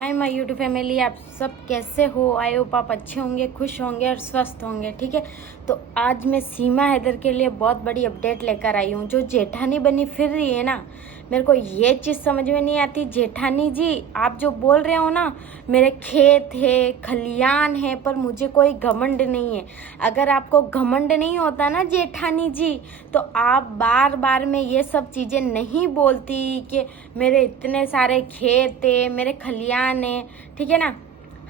Hi my YouTube family, आप सब कैसे हो? आई होप आप अच्छे होंगे, खुश होंगे और स्वस्थ होंगे। ठीक है, तो आज मैं सीमा हैदर के लिए बहुत बड़ी अपडेट लेकर आई हूँ। जो जेठानी बनी फिर रही है ना, मेरे को ये चीज़ समझ में नहीं आती। जेठानी जी, आप जो बोल रहे हो ना, मेरे खेत है, खलियान है, पर मुझे कोई घमंड नहीं है। अगर आपको घमंड नहीं होता ना जेठानी जी, तो आप बार बार में ये सब चीज़ें नहीं बोलती कि मेरे इतने सारे खेत है, मेरे खलियान है। ठीक है ना,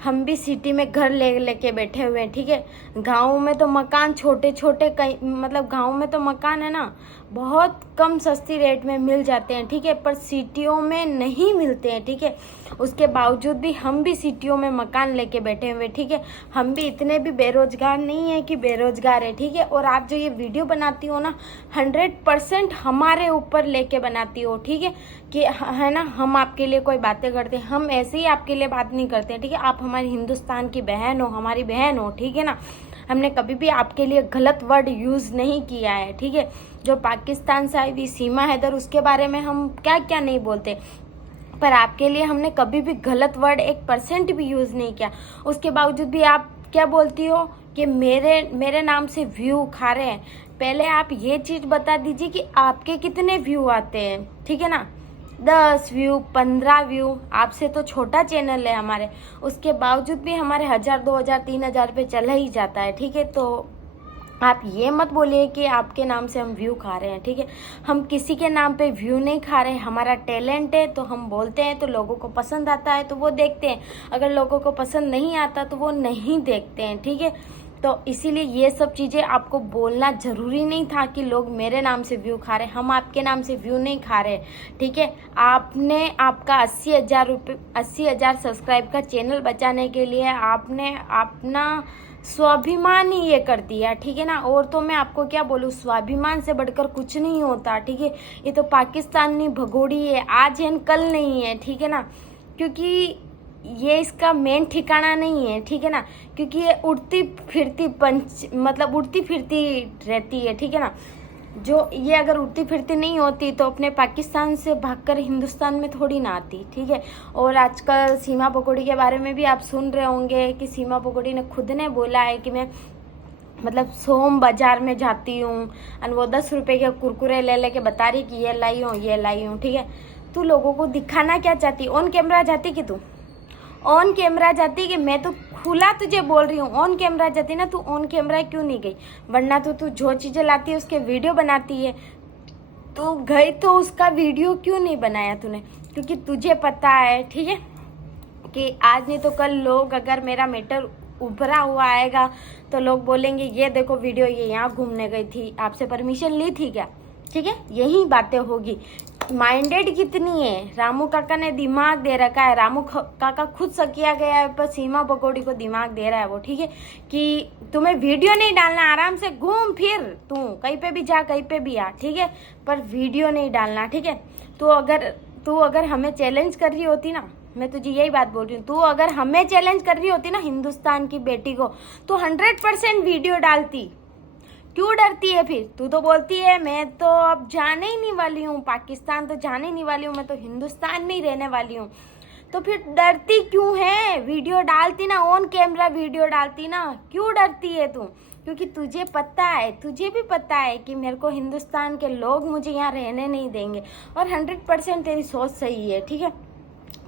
हम भी सिटी में घर ले लेके बैठे हुए हैं। ठीक है, गाँव में तो मकान छोटे छोटे कहीं, मतलब गाँव में तो मकान है ना बहुत कम सस्ती रेट में मिल जाते हैं। ठीक है, पर सिटियों में नहीं मिलते हैं। ठीक है, उसके बावजूद भी हम भी सिटियों में मकान लेके बैठे हुए। ठीक है, हम भी इतने भी बेरोजगार नहीं है कि बेरोजगार है। ठीक है, और आप जो ये वीडियो बनाती हो ना, 100% हमारे ऊपर लेके बनाती हो। ठीक है, कि है ना, हम आपके लिए कोई बातें करते हैं, हम ऐसे ही आपके लिए बात नहीं करते हैं। ठीक है, आप हमारी हिंदुस्तान की बहन हो, हमारी बहन हो। ठीक है ना, हमने कभी भी आपके लिए गलत वर्ड यूज़ नहीं किया है। ठीक है, जो पाकिस्तान से आई हुई सीमा हैदर, उसके बारे में हम क्या क्या नहीं बोलते, पर आपके लिए हमने कभी भी गलत वर्ड 1% भी यूज़ नहीं किया। उसके बावजूद भी आप क्या बोलती हो कि मेरे नाम से व्यू खा रहे हैं। पहले आप ये चीज़ बता दीजिए कि आपके कितने व्यू आते हैं। ठीक है ना, 10 व्यू, 15 व्यू, आपसे तो छोटा चैनल है हमारे, उसके बावजूद भी हमारे 1000, 2000, 3000 पे चला ही जाता है। ठीक है, तो आप ये मत बोलिए कि आपके नाम से हम व्यू खा रहे हैं। ठीक है, हम किसी के नाम पे व्यू नहीं खा रहे हैं। हमारा टैलेंट है तो हम बोलते हैं, तो लोगों को पसंद आता है तो वो देखते हैं, अगर लोगों को पसंद नहीं आता तो वो नहीं देखते हैं। ठीक है, तो इसीलिए ये सब चीज़ें आपको बोलना ज़रूरी नहीं था कि लोग मेरे नाम से व्यू खा रहे हैं। हम आपके नाम से व्यू नहीं खा रहे। ठीक है, आपने आपका 80,000 सब्सक्राइब का चैनल बचाने के लिए आपने अपना स्वाभिमान ही ये कर दिया। ठीक है ना, और तो मैं आपको क्या बोलूँ, स्वाभिमान से बढ़कर कुछ नहीं होता। ठीक है, ये तो पाकिस्तानी भगोड़ी है, आज है कल नहीं है। ठीक है ना, क्योंकि ये इसका मेन ठिकाना नहीं है। ठीक है ना, क्योंकि ये उड़ती फिरती मतलब उड़ती फिरती रहती है। ठीक है ना, जो ये अगर उड़ती फिरती नहीं होती तो अपने पाकिस्तान से भागकर हिंदुस्तान में थोड़ी ना आती। ठीक है, और आजकल सीमा पकौड़ी के बारे में भी आप सुन रहे होंगे कि सीमा पकौड़ी ने खुद ने बोला है कि मैं मतलब सोम बाजार में जाती हूँ और वो 10 रुपये के कुरकुरे ले लेके बता रही कि ये लाई हूँ, ये लाई हूँ। ठीक है, तू लोगों को दिखाना क्या चाहती? ऑन कैमरा जाती कि तू ऑन कैमरा जाती कि मैं तो खुला तुझे बोल रही हूँ, ऑन कैमरा जाती ना, तू ऑन कैमरा क्यों नहीं गई? वरना तो तू जो चीज़ें लाती है उसके वीडियो बनाती है। तो गई तो उसका वीडियो क्यों नहीं बनाया तूने? क्योंकि तुझे पता है, ठीक है, कि आज नहीं तो कल लोग, अगर मेरा मैटर उभरा हुआ आएगा तो लोग बोलेंगे ये देखो वीडियो, ये यहाँ घूमने गई थी, आपसे परमिशन ली थी क्या? ठीक है, यही बातें होगी। माइंडेड कितनी है, रामू काका ने दिमाग दे रखा है। रामू काका खुद सकिया गया है, पर सीमा पकौड़ी को दिमाग दे रहा है वो। ठीक है, कि तुम्हें वीडियो नहीं डालना, आराम से घूम फिर, तू कहीं पे भी जा, कहीं पे भी आ। ठीक है, पर वीडियो नहीं डालना। ठीक है, तू अगर हमें चैलेंज कर रही होती ना, मैं तुझे यही बात बोल रही हूँ, तू अगर हमें चैलेंज कर रही होती ना, हिंदुस्तान की बेटी को, तो 100% वीडियो डालती। क्यों डरती है फिर? तू तो बोलती है मैं तो अब जाने ही नहीं वाली हूँ, पाकिस्तान तो जाने ही नहीं वाली हूँ, मैं तो हिंदुस्तान में ही रहने वाली हूँ। तो फिर डरती क्यों है? वीडियो डालती ना, ऑन कैमरा वीडियो डालती ना, क्यों डरती है तू? क्योंकि तुझे पता है, तुझे भी पता है कि मेरे को हिंदुस्तान के लोग मुझे यहाँ रहने नहीं देंगे, और 100% तेरी सोच सही है। ठीक है,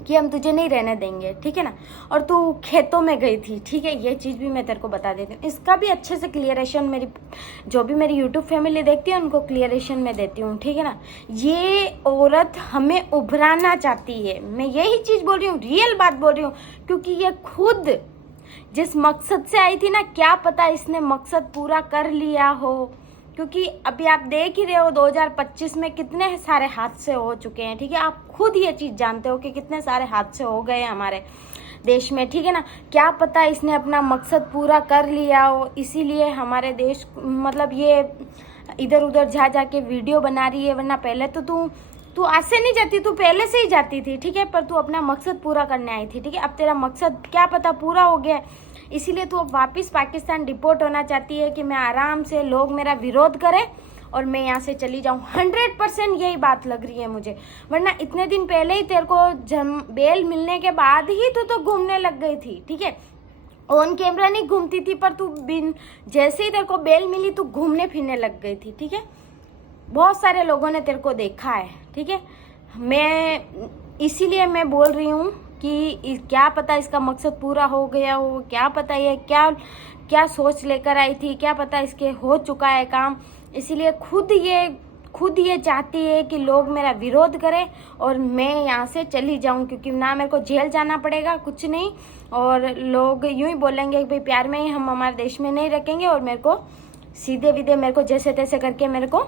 कि हम तुझे नहीं रहने देंगे। ठीक है ना, और तू खेतों में गई थी। ठीक है, ये चीज़ भी मैं तेरे को बता देती हूँ, इसका भी अच्छे से क्लियरेशन मेरी जो भी मेरी यूट्यूब फैमिली देखती है उनको क्लियरेशन में देती हूँ। ठीक है ना, ये औरत हमें उभराना चाहती है, मैं यही चीज़ बोल रही हूँ, रियल बात बोल रही हूँ। क्योंकि ये खुद जिस मकसद से आई थी ना, क्या पता इसने मकसद पूरा कर लिया हो। क्योंकि अभी आप देख ही रहे हो 2025 में कितने सारे हादसे हो चुके हैं। ठीक है, आप खुद ये चीज़ जानते हो कि कितने सारे हादसे हो गए हैं हमारे देश में। ठीक है ना, क्या पता इसने अपना मकसद पूरा कर लिया हो, इसीलिए हमारे देश मतलब ये इधर उधर जा जा के वीडियो बना रही है। वरना पहले तो तू आज से नहीं जाती, तू पहले से ही जाती थी। ठीक है, पर तू अपना मकसद पूरा करने आई थी। ठीक है, अब तेरा मकसद क्या पता पूरा हो गया, इसीलिए तू अब वापस पाकिस्तान डिपोर्ट होना चाहती है कि मैं आराम से, लोग मेरा विरोध करें और मैं यहाँ से चली जाऊँ। 100% यही बात लग रही है मुझे, वरना इतने दिन पहले ही तेरे को बेल मिलने के बाद ही तो घूमने लग गई थी, ठीक है। ऑन कैमरा नहीं घूमती थी, पर तू जैसे ही तेरे को बेल मिली तू घूमने फिरने लग गई थी, ठीक है। बहुत सारे लोगों ने तेरे को देखा है, ठीक है। मैं इसीलिए मैं बोल रही हूँ कि क्या पता इसका मकसद पूरा हो गया हो, क्या पता ये क्या क्या सोच लेकर आई थी, क्या पता इसके हो चुका है काम। इसीलिए खुद ये चाहती है कि लोग मेरा विरोध करें और मैं यहाँ से चली जाऊँ, क्योंकि ना मेरे को जेल जाना पड़ेगा, कुछ नहीं, और लोग यूं ही बोलेंगे कि भाई प्यार में ही हम हमारे देश में नहीं रखेंगे, और मेरे को सीधे विधे मेरे को जैसे तैसे करके मेरे को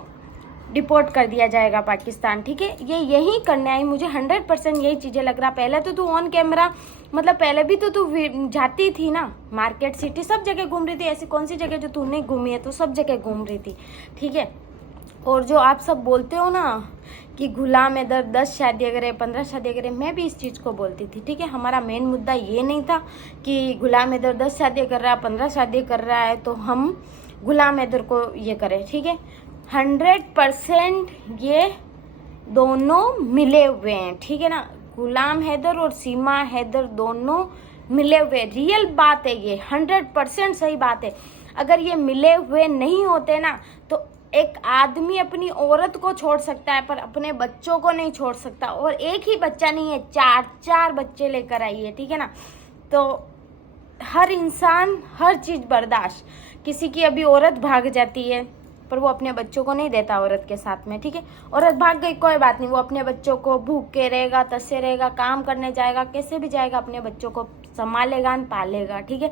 डिपोर्ट कर दिया जाएगा पाकिस्तान, ठीक है। ये यही करना है मुझे, 100% यही चीज़ें लग रहा। पहले तो तू ऑन कैमरा, मतलब पहले भी तो तू जाती थी ना, मार्केट सिटी सब जगह घूम रही थी, ऐसी कौन सी जगह जो तू नहीं घूमी है, तो सब जगह घूम रही थी, ठीक है। और जो आप सब बोलते हो ना कि गुलाम हैदर 10 शादी करे, 15 शादी करे, मैं भी इस चीज़ को बोलती थी, ठीक है। हमारा मेन मुद्दा ये नहीं था कि गुलाम हैदर 10 शादी कर रहा है, 15 शादी कर रहा है तो हम गुलाम हैदर को ये करें, ठीक है। 100% ये दोनों मिले हुए हैं, ठीक है ना। गुलाम हैदर और सीमा हैदर दोनों मिले हुए, रियल बात है ये, 100% सही बात है। अगर ये मिले हुए नहीं होते ना तो एक आदमी अपनी औरत को छोड़ सकता है पर अपने बच्चों को नहीं छोड़ सकता। और एक ही बच्चा नहीं है, 4 बच्चे लेकर आई है, ठीक है ना। तो हर इंसान हर चीज़ बर्दाश्त, किसी की अभी औरत भाग जाती है पर वो अपने बच्चों को नहीं देता औरत के साथ में, ठीक है। औरत भाग गई कोई बात नहीं, वो अपने बच्चों को भूख के रहेगा, तसे रहेगा, काम करने जाएगा, कैसे भी जाएगा, अपने बच्चों को संभालेगा, पालेगा, ठीक है।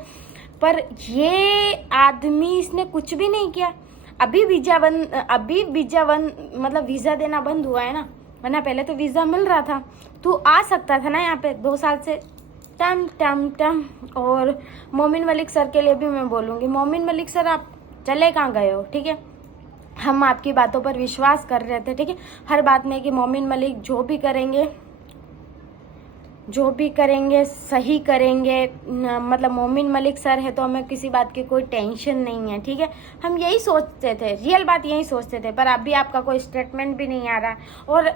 पर ये आदमी, इसने कुछ भी नहीं किया। अभी वीजा मतलब वीज़ा देना बंद हुआ है ना, वरना पहले तो वीज़ा मिल रहा था, तू आ सकता था ना यहाँ पे 2 साल से। टम टम टम। और मोमिन मलिक सर के लिए भी मैं बोलूँगी, मोमिन मलिक सर आप चले कहाँ गए हो, ठीक है। हम आपकी बातों पर विश्वास कर रहे थे, ठीक है, हर बात में कि मोमिन मलिक जो भी करेंगे सही करेंगे। मतलब मोमिन मलिक सर है तो हमें किसी बात की कोई टेंशन नहीं है, ठीक है। हम यही सोचते थे, रियल बात यही सोचते थे, पर अभी आपका कोई स्टेटमेंट भी नहीं आ रहा। और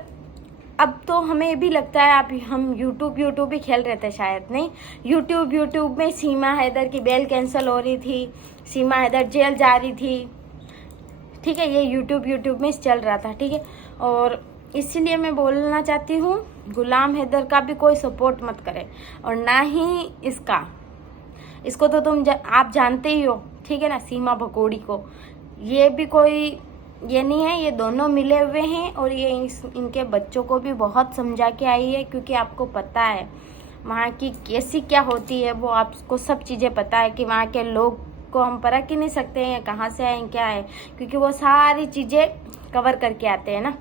अब तो हमें ये भी लगता है आप हम यूट्यूब ही खेल रहे थे शायद, नहीं। यूट्यूब में सीमा हैदर की बेल कैंसिल हो रही थी, सीमा हैदर जेल जा रही थी, ठीक है। ये यूट्यूब में चल रहा था, ठीक है। और इसीलिए मैं बोलना चाहती हूँ, गुलाम हैदर का भी कोई सपोर्ट मत करे, और ना ही इसको तो आप जानते ही हो, ठीक है ना, सीमा भगोड़ी को। ये भी कोई ये नहीं है, ये दोनों मिले हुए हैं। और ये इनके बच्चों को भी बहुत समझा के आई है, क्योंकि आपको पता है वहाँ की कैसी क्या होती है, वो आपको सब चीज़ें पता है कि वहाँ के लोग को हम परख ही नहीं सकते हैं कहाँ से आए क्या है, क्योंकि वो सारी चीज़ें कवर करके आते हैं ना।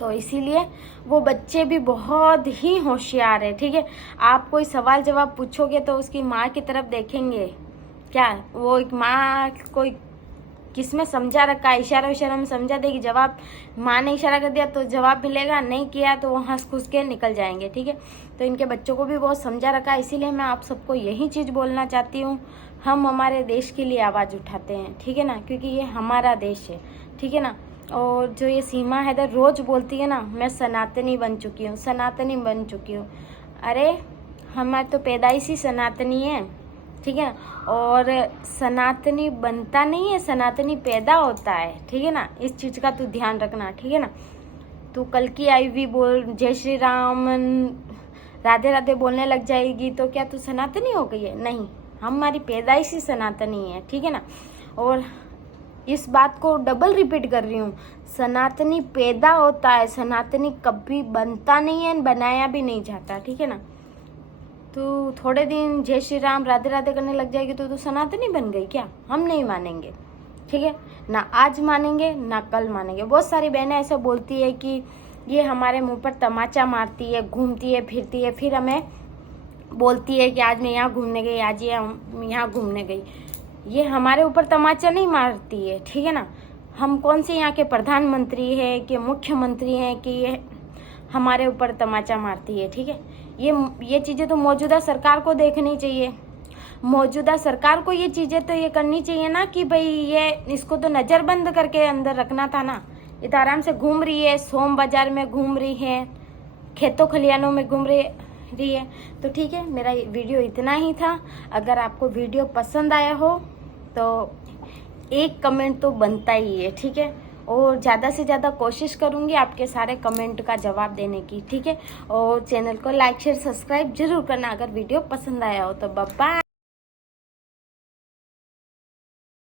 तो इसीलिए वो बच्चे भी बहुत ही होशियार है, ठीक है। आप कोई सवाल जवाब पूछोगे तो उसकी माँ की तरफ देखेंगे, क्या वो एक माँ कोई किसमें समझा रखा है, इशारा में समझा देगी, जवाब माँ ने इशारा कर दिया तो जवाब मिलेगा, नहीं किया तो वो हंस खुस के निकल जाएंगे, ठीक है। तो इनके बच्चों को भी बहुत समझा रखा है। इसीलिए मैं आप सबको यही चीज़ बोलना चाहती हूँ, हम हमारे देश के लिए आवाज़ उठाते हैं, ठीक है ना, क्योंकि ये हमारा देश है, ठीक है ना। और जो ये सीमा हैदर रोज़ बोलती है ना, मैं सनातनी बन चुकी हूँ, अरे हमारी तो पैदाइश ही सनातनी है, ठीक है ना। और सनातनी बनता नहीं है, सनातनी पैदा होता है, ठीक है ना। इस चीज़ का तू ध्यान रखना, ठीक है ना। तू कल की आई भी बोल जय श्री राम राधे राधे बोलने लग जाएगी तो क्या तू सनातनी हो गई है? नहीं, हमारी पैदाइश ही सनातनी है, ठीक है ना। और इस बात को डबल रिपीट कर रही हूँ, सनातनी पैदा होता है, सनातनी कभी बनता नहीं है, बनाया भी नहीं जाता, ठीक है ना। तो थोड़े दिन जय श्री राम राधे राधे करने लग जाएगी तो सनातनी बन गई क्या? हम नहीं मानेंगे, ठीक है ना। आज मानेंगे ना कल मानेंगे। बहुत सारी बहनें ऐसे बोलती है कि ये हमारे मुंह पर तमाचा मारती है, घूमती है फिरती है, फिर हमें बोलती है कि आज मैं यहाँ घूमने गई, आज ये यहाँ घूमने गई। ये हमारे ऊपर तमाचा नहीं मारती है, ठीक है ना। हम कौन से यहाँ के प्रधानमंत्री है कि मुख्यमंत्री हैं कि ये हमारे ऊपर तमाचा मारती है, ठीक है। ये चीज़ें तो मौजूदा सरकार को देखनी चाहिए। मौजूदा सरकार को ये चीज़ें तो ये करनी चाहिए ना कि भाई ये इसको तो नज़रबंद करके अंदर रखना था ना। ये तो आराम से घूम रही है, सोम बाजार में घूम रही है, खेतों खलियानों में घूम रही है। तो ठीक है, मेरा वीडियो इतना ही था। अगर आपको वीडियो पसंद आया हो तो एक कमेंट तो बनता ही है, ठीक है। और ज़्यादा से ज़्यादा कोशिश करूँगी आपके सारे कमेंट का जवाब देने की, ठीक है। और चैनल को लाइक शेयर सब्सक्राइब जरूर करना अगर वीडियो पसंद आया हो तो। Bye bye.